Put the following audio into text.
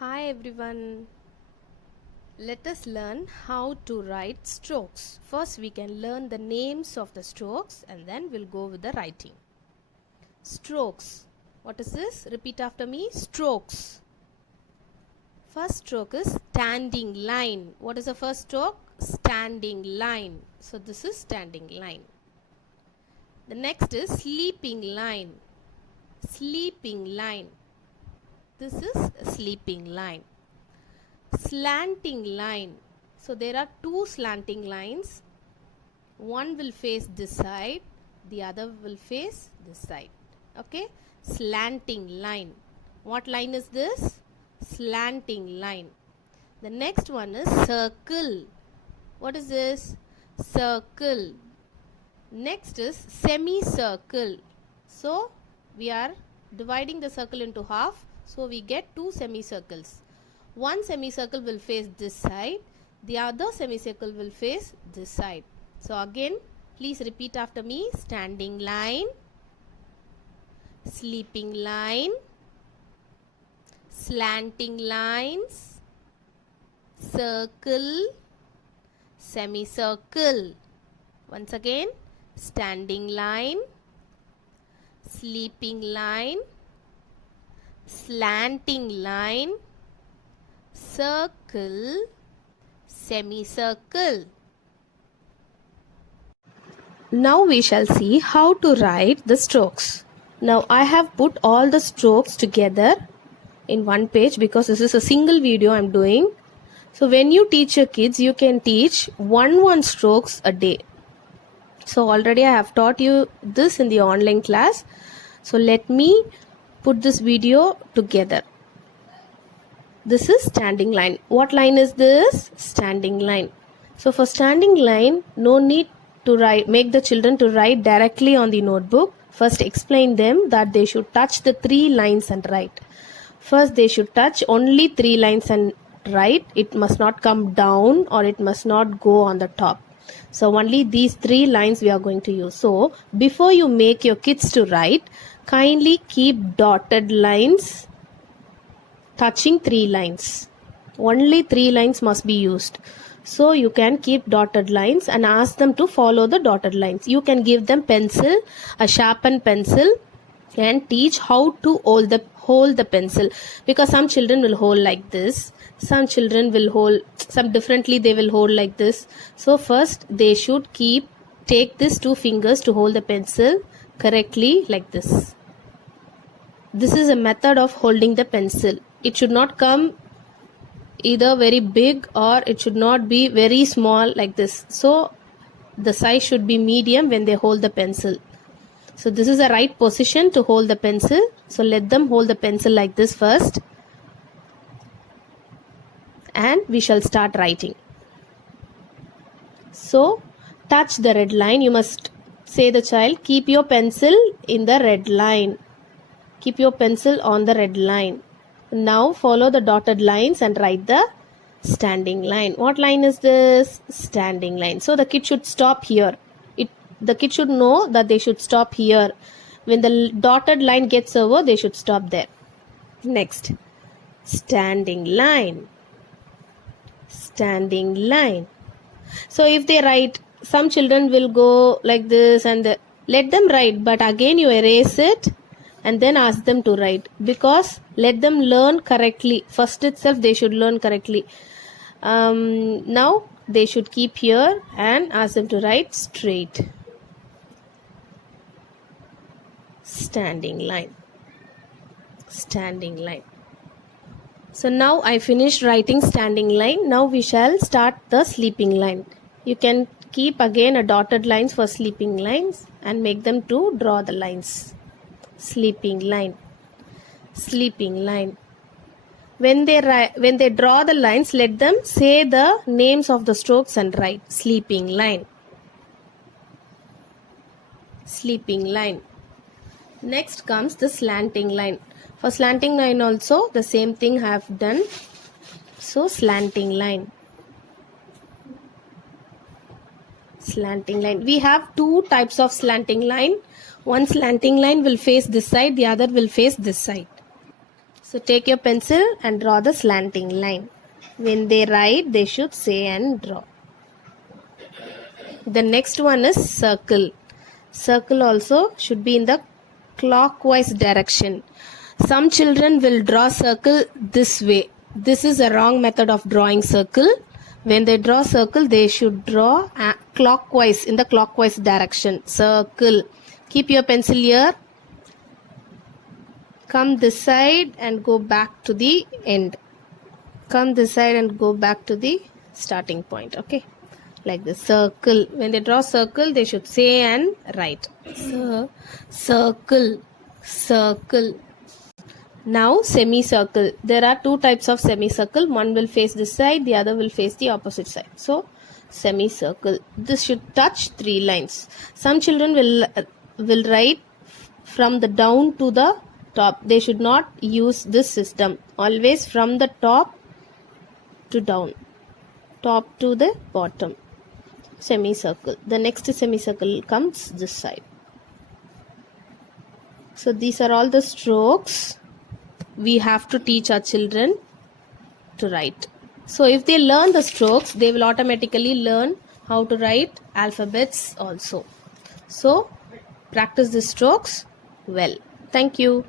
Hi everyone. Let us learn how to write strokes. First we can learn the names of the strokes and then we'll go with the writing. Strokes. What is this? Repeat after me. Strokes. First stroke is standing line. What is the first stroke? Standing line. So this is standing line. The next is sleeping line. Sleeping line. This is sleeping line. Slanting line. So there are two slanting lines. One will face this side, the other will face this side. Okay? Slanting line. What line is this? Slanting line. The next one is circle. What is this? Circle. Next is semicircle. So we are dividing the circle into half. So we get two semicircles. One semicircle will face this side. The other semicircle will face this side. So again, please repeat after me. Standing line, sleeping line, slanting lines, circle, semicircle. Once again, standing line, sleeping line, slanting line, circle, semicircle. Now we shall see how to write the strokes. Now I have put all the strokes together in one page because this is a single video I am doing. So when you teach your kids, you can teach one strokes a day. So already I have taught you this in the online class. So let me put this video together. This is standing line. What line is this? Standing line. So for standing line, no need to make the children to write directly on the notebook. First explain them that they should touch the three lines and write. First they should touch only three lines and write. It must not come down or it must not go on the top. So only these three lines we are going to use. So before you make your kids to write, kindly keep dotted lines touching three lines. Only three lines must be used. So you can keep dotted lines and ask them to follow the dotted lines. You can give them pencil, a sharpened pencil, and teach how to hold the pencil, because some children will hold like this, some children will hold some differently, they will hold like this. So first they should take these two fingers to hold the pencil correctly like this. This is a method of holding the pencil. It should not come either very big or it should not be very small like this. So the size should be medium when they hold the pencil. So this is the right position to hold the pencil. So let them hold the pencil like this first. And we shall start writing. So touch the red line. You must say the child, keep your pencil in the red line. Keep your pencil on the red line. Now follow the dotted lines and write the standing line. What line is this? Standing line. So the kid should stop here. The kid should know that they should stop here. When the dotted line gets over, they should stop there. Next, standing line. Standing line. So if they write, some children will go like this and let them write, but again you erase it and then ask them to write, because let them learn correctly. First itself they should learn correctly. Now they should keep here and ask them to write straight. Standing line. Standing line. So now I finished writing standing line. Now we shall start the sleeping line. You can keep again a dotted lines for sleeping lines and make them to draw the lines. Sleeping line. Sleeping line. When they draw the lines, let them say the names of the strokes and write. Sleeping line. Sleeping line. Next comes the slanting line. For slanting line also the same thing I have done. So slanting line. Slanting line. We have two types of slanting line. One slanting line will face this side, the other will face this side. So take your pencil and draw the slanting line. When they write, they should say and draw. The next one is circle. Circle also should be in the clockwise direction. Some children will draw circle this way. This is a wrong method of drawing circle. When they draw circle, they should draw clockwise, in the clockwise direction. Circle. Keep your pencil here. Come this side and go back to the end. Come this side and go back to the starting point. Okay, like this. Circle. When they draw circle, they should say and write. Circle. Circle. Now semicircle. There are two types of semicircle. One will face this side, the other will face the opposite side. So semicircle. This should touch three lines. Some children will write from the down to the top. They should not use this system. Always from the top to down, top to the bottom. Semicircle. The next semicircle comes this side. So these are all the strokes we have to teach our children to write. So if they learn the strokes, they will automatically learn how to write alphabets also. So practice the strokes well. Thank you.